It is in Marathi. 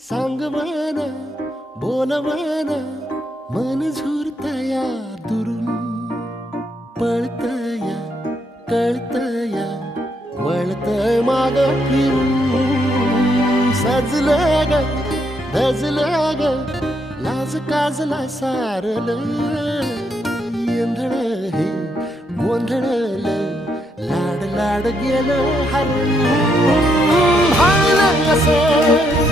सांग म्हणा बोल म्हणा मन झुरतया दुरून पळतया कळतया वळतय माग फिरून सजलं ग धजलं ग लाज काजला सारलं येंधळ हे गोंधळलं लाड लाड गेलं हरून भाळलं असं